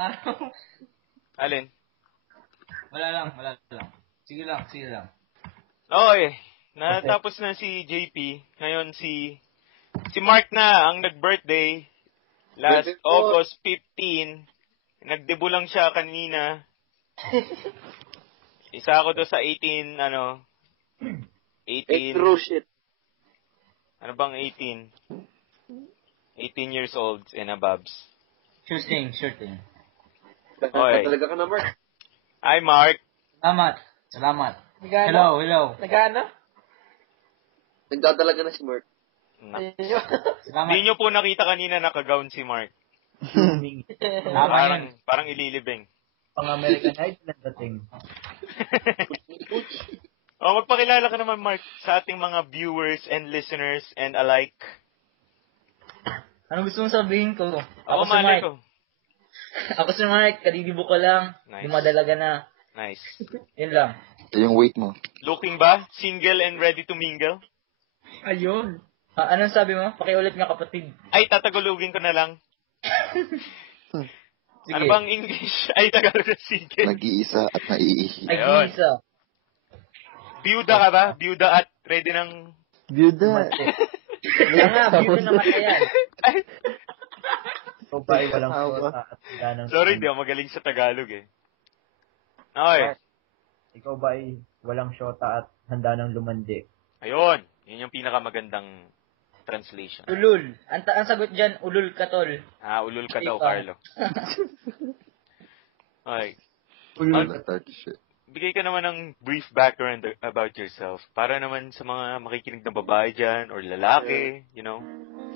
araw. Alin? Wala lang. Sige lang. Okay. Natapos na si JP. Ngayon si Mark na ang nag-birthday. Last August 15. Nagdebo lang siya kanina. Isa ako sa 18, 18. True shit. Ano bang 18? 18 years old and above. Sure thing. Okay. Talaga ka na, Mark. Hi, Mark. Salamat. Nagana? Hello. Nagana? Nagdadalaga na si Mark. Salamat. Hindi nyo po nakita kanina naka-gown si Mark. Parang ililibing. Pang-American Idol ang dating. Magpakilala ka naman, Mark, sa ating mga viewers and listeners and alike. Ano gusto mong sabihin ko? Ako si Mark. Ako si Mark, kadidibo ko lang. Nice. Dumadalaga na. Nice. Yun lang. Yung weight mo. Looking ba? Single and ready to mingle? Ayun. Anong sabi mo? Pakiulit nga, kapatid. Ay, tatagulugin ko na lang. Sige. Ano bang English? Ay, Tagalog na sige. Nag-iisa at naiihi. Nag-iisa. Byuda ka ba? Byuda at ready ng... Byuda. Kaya nga, byuda naman na yan. Ikaw ba ay walang shota at handa ng... Sorry, di ako magaling sa Tagalog eh. Okay. Ikaw ba ay walang shota at handa ng lumandi? Ayun. Yun yung pinakamagandang translation. Ulul. Ang sagot dyan, ulul ka, tol. Ulul ka daw, Carlo. Okay. Shit. Bigay ka naman ng brief background about yourself. Para naman sa mga makikinig na babae dyan or lalaki, you know.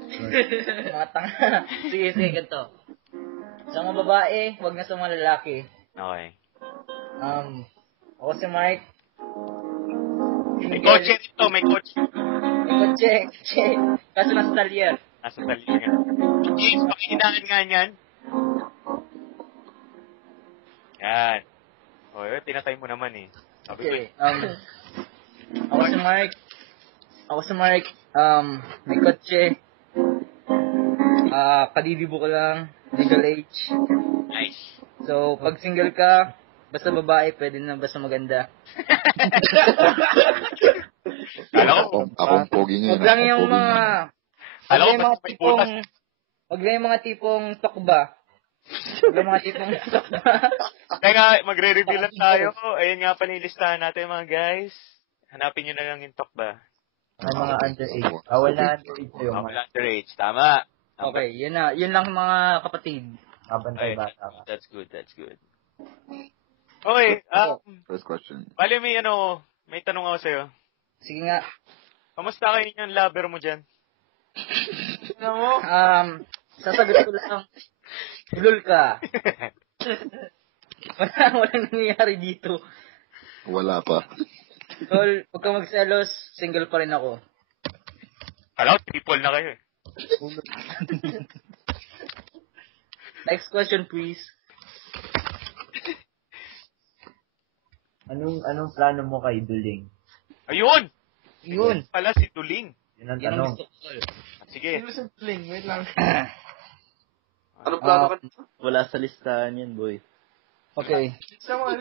Mga tanga. Sige, ganito. Sa mga babae, wag na sa mga lalaki. Okay. Ako si Mark. May kotse dito, may kotse. Kaso nasa talyer. Nasa talyer nga. James, pakihinaan nga niyan. Yan. Tinatay mo naman eh. Sabi ko Okay. Ako si Mark. May kotse. Kadidibo ko lang. Legal age. Nice. So, pag single ka, basta babae, pwede na basta maganda. Akong pogi ngayon. Wag lang yung mga... Wag lang yung mga tipong tokba. Kaya magre-reveal lang tayo. Ayun nga pala yung listahan natin mga guys. Hanapin nyo na lang yung tokba. Ang mga underage. Wala underage sa'yo. Wala underage. Tama. Okay, yun lang mga kapatid. Kabantay bata ka. That's good. Okay. First question. Bali may tanong ako sa'yo. Sige nga. Kamusta kayo yung lover mo dyan? Sasagot ko lang. Ulul ka. Walang nangyayari dito. Wala pa. Tol, huwag kang magselos. Single pa rin ako. Alam, triple na kayo eh. Next question, please. Anong plano mo kay Duling? Ayun! Yun. Pala si Tuling. Yun ang Yan ang tanong. gusto ko, tol. Sige. Sino sa Tuling? Wait lang. Anong plano ka? Wala sa listahan yan, boy. Okay. Lista mo.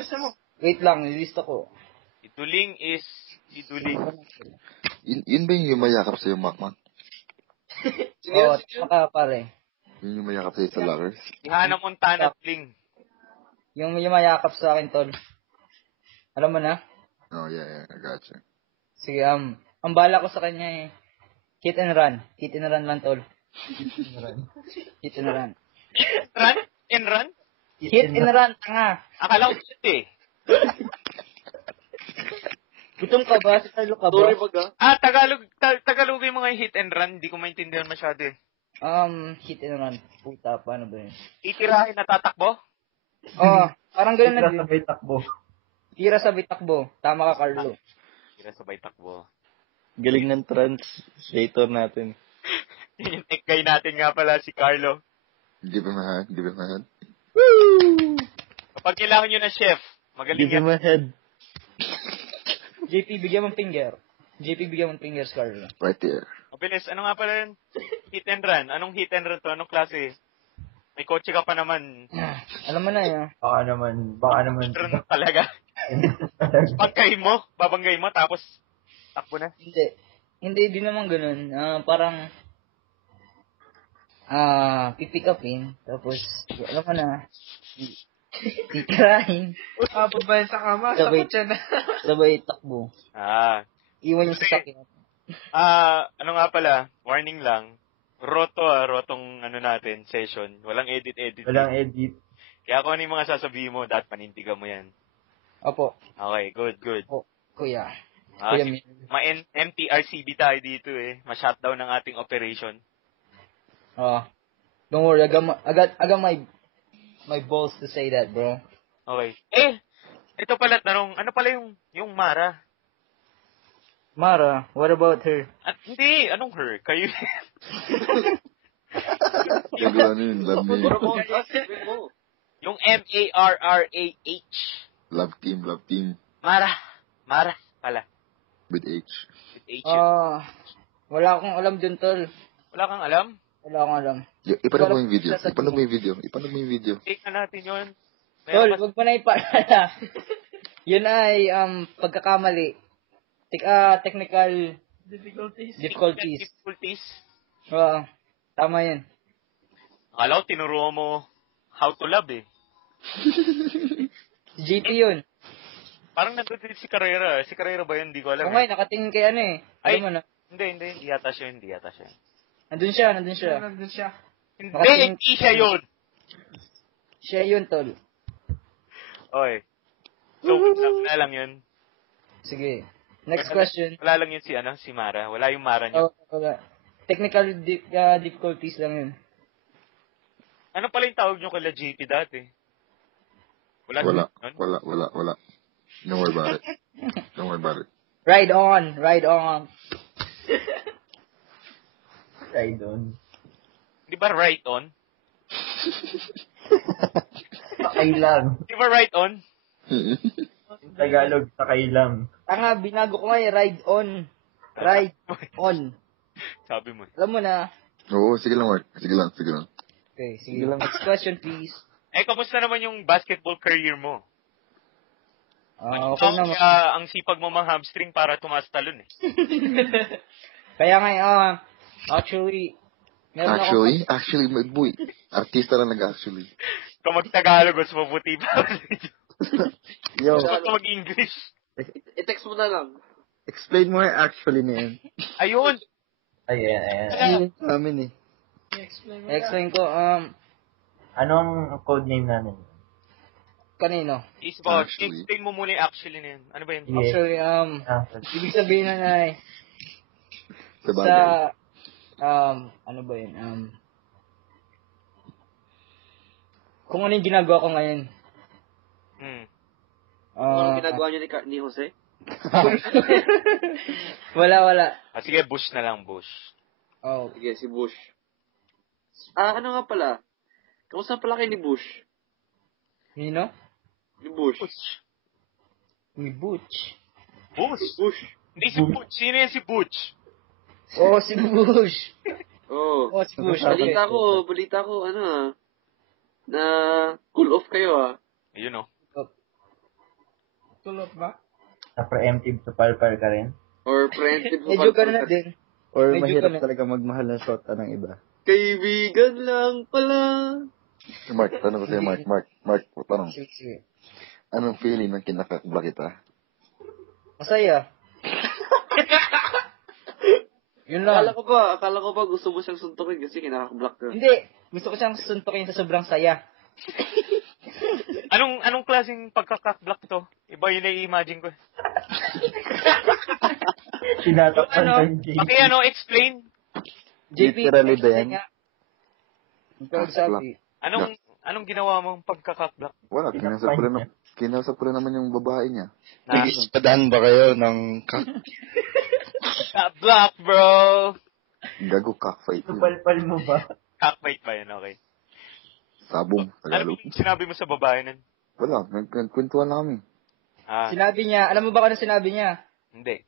Wait lang, nilista ko. Si Tuling is si Tuling. Yun ba yung mayakap sa'yo, Macman? Saka pare. Yun yung mayakap sa'yo sa lockers? Si Hannah Montana Tuling. Yung mayakap sa akin, tol. Alam mo na? Oh, yeah, I gotcha. Sige, ang bala ko sa kanya hit and run. Hit and run lang, tol. Hit and run. Run? And run? Hit and run, tanga. Akala ko hit eh. Gutom ka ba? Sa ka ba? Sorry pag Tagalog yung mga hit and run. Hindi ko maintindihan masyado eh. Hit and run. Puta, paano ba yun? Itirahin na tatakbo? Parang ganun Tira na. sabay takbo. Tira sa bitakbo. Tama ka, Carlo. Tira sabay takbo. Galing ng translator natin. Yung tech guy natin nga pala si Carlo. Give him a hand. Kapag kailangan nyo na chef, magaling Give yan. him a head. JP, bigyan mong finger. JP, bigyan mong fingers, Carlo. Right there. Mabilis, ano nga pala yun? Hit and run. Anong hit and run to? Anong klase? May kotse ka pa naman. Alam mo na yun. Baka naman. Pero talaga. Babanggayin mo, tapos takbo na. Hindi din naman ganun. Parang, pipick upin, tapos, alam mo na, titirahin, Pababayan sa kama, sa Sabay- kutsa na. sabay takbo. Iwan yung sasakyan. Ano nga pala, warning lang, rotong natin, session. Walang edit. Walang edit. Kaya kung ano yung mga sasabihin mo, dapat panindigan mo yan. Opo, Okay, good. kuya. Ah, Kuya si- Min. MTRCB tayo dito eh. Ma-shutdown ng ating operation. Don't worry, I got my balls to say that, bro. Okay. Ito pala tanong, ano pala yung Mara? Mara, what about her? Hindi, anong her? Kayo. Sabi ano yun, love name. Yung MARRAH. Love team. Mara pala. With H. With H yun. Wala akong alam dun, tol. Wala kang alam? Wala akong alam. Ipanood mo yung video. Take na natin yun. Tol, wag mo na ipaalala. Yun ay, pagkakamali. Technical difficulties. Tama yun. Akala ko tinuro mo how to love eh. Si JP yun. Parang nandun din si Carrera. Si Carrera ba yun? Hindi ko alam. Okay, nakatingin kay ano eh. Ay, Alam mo na. Hindi yata siya. Nandun siya. Nandun siya. Hindi siya yun. Siya yun, tol. Okay. So, wala lang yun. Sige. Next question. Wala lang yun si Mara. Wala yung Mara niyo. Wala. Technical difficulties lang yun. Ano pala yung tawag niyo kala JP dati? Wala. Don't worry about it. Ride on. Ride on. Di ba right on? Sakay lang. Di ba right on? Tagalog, sakay lang. Tanga, binago ko nga eh. Ride on. Sabi mo. Alam mo na. Oo, sige lang, Mark. Sige lang. Okay, sige. Next question, please. Kamusta naman yung basketball career mo? Okay naman. Ang sipag mo mga hamstring para tumaas talon eh. Kaya nga, actually, Actually, my boy. Artista lang nag-actually. Kung mag-Tagalog, mas mabuti pa. Yo, Kung mag-English. I-text mo na lang. explain mo yung actually na yan. Ayun. Ayan. Amin eh. explain ko, Anong code name namin? kanino? Actually. Explain mo muna yung actually na yun. Ano ba yun? Yeah. Actually, ibig sabihin na ay, Sa bagay. ano ba yun? Kung ano yung ginagawa ko ngayon. Ano ginagawa niyo ni Jose? Wala. Sige, Bush na lang, Bush. Oh, Sige, si Bush. Ano nga pala? Kamusta pala kayo ni Bush? Nino? Ni Bush. Ni Butch. Bush? Hindi si Butch. Sino yan si Butch? Oh, si Bush. Oh. Si Bush. Balita ko, na cool off kayo Ayun Tulog ba? Na preemptive sa palpal ka rin? Or preemptive Medyo gano'n na din. Or Medyo mahirap ka na. talaga magmahal ng shota ng iba. Kaibigan lang pala. Mark, tanong ko sa'yo, Mark, tanong. Sige. Anong feeling ng kinakakba kita? Masaya. Yun lang. Akala ko ba gusto mo siyang suntukin kasi kinakablock ka. Hindi. Gusto ko siyang suntukin sa sobrang saya. Anong klaseng pagkakakblock to? Iba yun na i-imagine ko. Sinatakpan ka ni JP. Explain. JP, Literally ba yan? Ikaw sabi. Anong ginawa mong pagkakakblock? Wala, kinasap ko rin naman yung babae niya. Nag-ispadahan ba kayo ng Block, bro! Gago, cockfight yun. Palpal mo ba? Cockfight ba yan? Okay. Sabong, Ano Tagalog. yung sinabi mo sa babae nun? Wala, nagkwentuhan lang kami. Sinabi niya, alam mo ba kung ano sinabi niya? Hindi.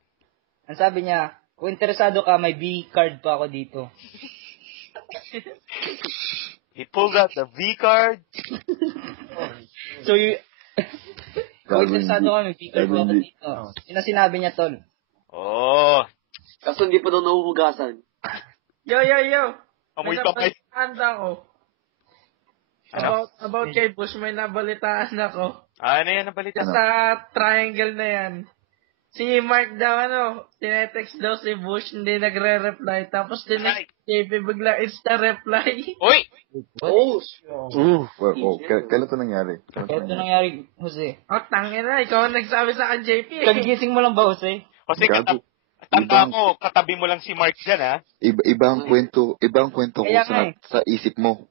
Ang sabi niya, kung interesado ka, may B card pa ako dito. He pulled out the V card. So, yung... Kung Gago interesado hindi. kami, picker ko ako Hindi. dito. Sino sinabi niya, tol? Oh. Kaso hindi pa daw nahuhugasan. Yo! Amoy May pa kayo. nabalitaan ako. Ano? About kay Bush, may nabalitaan ako. Ano yan ang balita? Sa triangle na yan. Si Mark daw, tinetext daw si Bush, hindi nagre-reply. Tapos tinext JP, bigla insta-reply. Uy! Oh, Kailan to nangyari? Kaya ito nangyari, Jose. Tangina, ikaw ang nagsabi sa akin, JP. Kagigising mo lang ba, Jose? Kasi Gago. tanda ko, katabi mo lang si Mark dyan, ha? Iba ang kwento ko Kaya nga sa isip mo.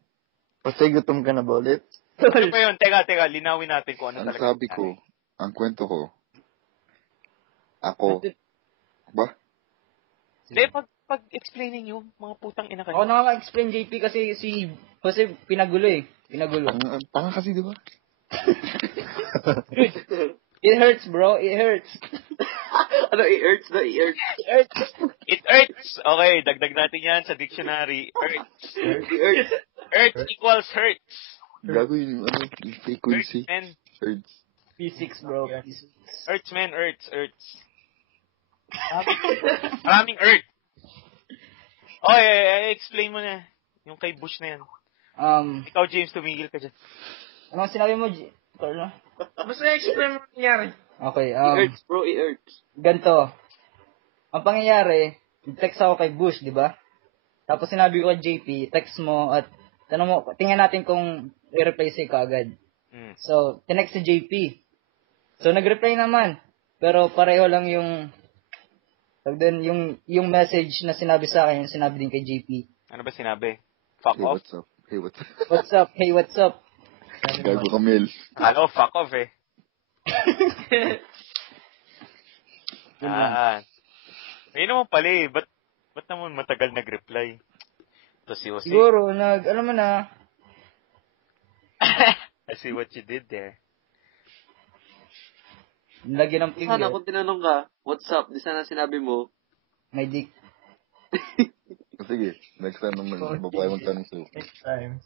Kasi gutom ka na ba ulit? Ano ba yun? Teka, linawin natin kung ano Ang talaga. sabi ko, ang kwento ko, ako, ba? Hindi, pag-explaining yung mga putang ina kayo. Ako na nga explain JP kasi si Jose pinagulo eh. Pinagulo. Tanga kasi, di ba? It hurts, bro. It hurts. it hurts na, it hurts. It hurts. It hurts. Okay, dagdag natin yan sa dictionary. Hurts. It hurts. Hurts equals hurts. Gago yung Hurts, frequency. man. Hurts. P6, bro. P6. Hurts, man. Hurts. Maraming earth. Okay, explain mo na. Yung kay Bush na yan. Ikaw, James, tumigil ka dyan. Anong sinabi mo, Carlo? Basta explain mo nangyari. Okay, It hurts, bro, it hurts. ganito. Ang pangyayari, text ako kay Bush, di ba? Tapos sinabi ko kay JP, text mo at tanong mo, tingnan natin kung i-reply sa'yo kaagad. So, tinext si JP. So, nag-reply naman. Pero pareho lang yung message na sinabi sa akin, yung sinabi din kay JP. Ano ba sinabi? Fuck Hey, off? what's up? Hey, what's up? What's up? Hey, what's up? Gago ka, Mel. Hello, fuck off eh. Yun lang. Ayun naman pala eh. Ba't naman matagal nag-reply? To si Jose. Siguro, alam mo na, I see what you did there. lagyan ng Sana finger, kung tinanong ka, what's up? Di sana sinabi mo, may dick. Sige, next time naman, babae magtanong sa'yo. Next time.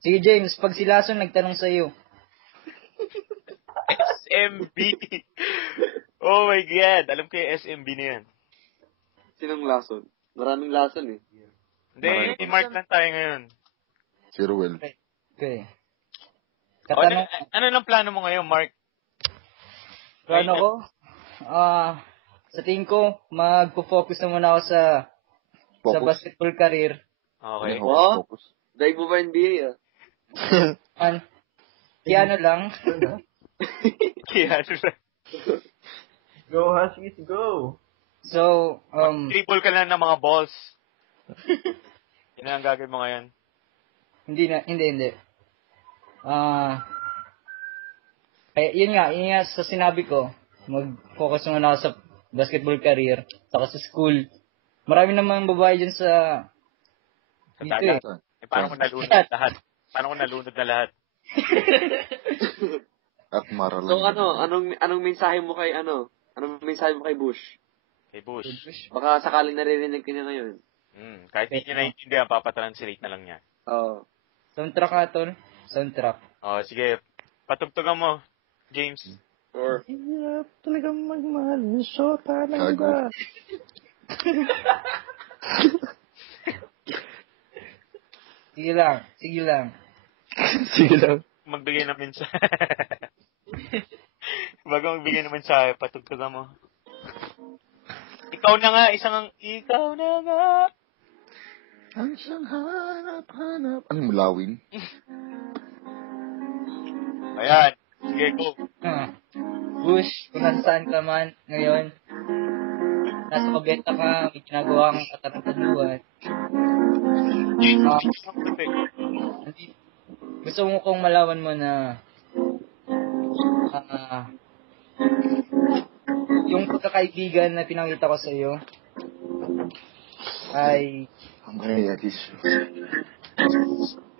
Sige, James, pag si Lason nagtanong sa'yo, SMB. Oh my God. Alam ko yung SMB na yan. sinong lason? Maraming lason eh. Hindi, yung Mark lang tayo ngayon. Si Ruel. okay. Ano, Katanong, ano lang plano mo ngayon, Mark? plano ko, sa tingin ko, magpo-focus na muna ako sa Focus. basketball career. Okay. What? Focus. Dahil mo ba NBA ah? Kaya ano lang, Kaya, Go, Huskies, go! so, dribble ka lang ng mga balls. Yun ang gagawin mo ngayon. hindi. Kaya, yun nga, sa sinabi ko, mag-focus muna ako sa basketball career, saka sa school. Marami namang babae dyan sa Sa dito dagat. eh. Paano kung nalunod lahat? Paano kung nalunod na lahat? At Mara lang. So anong mensahe mo kay Anong mensahe mo kay Bush? Kay Bush. Baka sakaling naririnig ka niya ngayon. Kahit hindi niya naiintindihan, papatranslate na lang niya. Oo. Soundtrack ka, tol. Soundtrack. Oh, sige. Patugtugan mo, James. Or Hirap talagang magmahal ng shota ng Gago. iba. Sige lang. Sige lang. Magbigay ng mensahe. Bago magbigay ng mensahe, patugtugan mo. Ikaw na nga. Ang siyang hanap. Anong mulawin? Ayan. Sige, go. Bush, kung nasaan ka man ngayon, nasa kabenta ka, may ginagawa kang kataruntaduhan. Gusto mo kong malaman mo na yung pagkakaibigan na pinakita ko sa iyo ay Ang kaya tissue.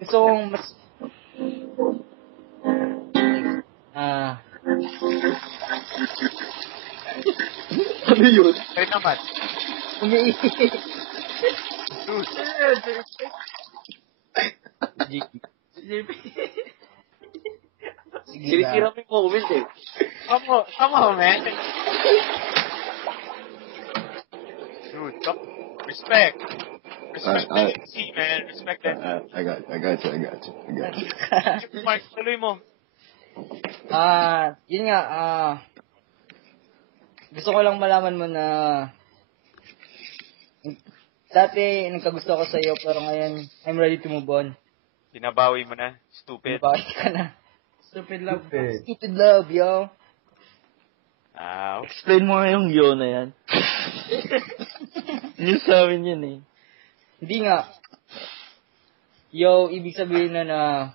gusto kong mas ano yun? Kaya naman. umiiyak. JP. Sige Sinisira na. mo yung moment eh. Come on, man. Dude, respect. Respect Alright. that see, man. Respect that. I got you. Mark, tuloy mo. Yun nga, gusto ko lang malaman mo na dati nagkagusto ko sa'yo pero ngayon I'm ready to move on. Binabawi mo na. Stupid. Bakit ka na? Stupid love. Stupid love, yo. Okay. Explain mo nga yung yo na yan. Yun sa amin yun eh. Hindi nga. Yo, ibig sabihin na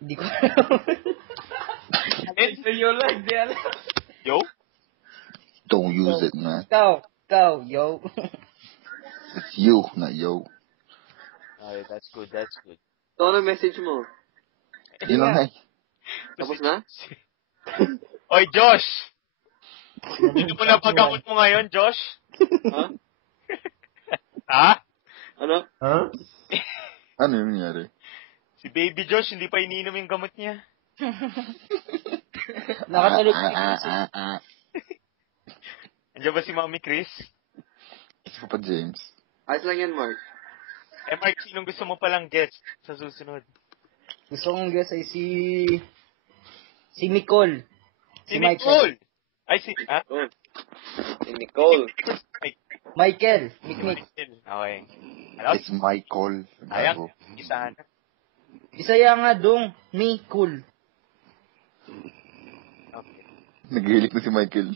hindi ko alam. Ito yun lang, di alam. Yo? Don't use it, man. Ikaw, yo. It's you, not yo. Okay, that's good. So, ano message mo? Yun lang, Tapos na? Oy, Josh! Hindi mo na pagkamot mo ngayon, Josh? Ha? Ha? Ano? Huh? Ano yung nangyari? Si Baby Josh, hindi pa iniinom yung gamot niya. Nakatulog. Andiyan ba si Mami Chris? Papa James. Ayos lang yan, Mark. Mark, sinong gusto mo palang guest sa susunod? Gusto kong guess ay si Nicole. Si Nicole! Ay, Oh. Si Nicole. Michael. Mikmik. Okay. Ano? It's Michael. Ayang, isa na. Isaya nga dong. Nicole. Naghihilik na si Michael.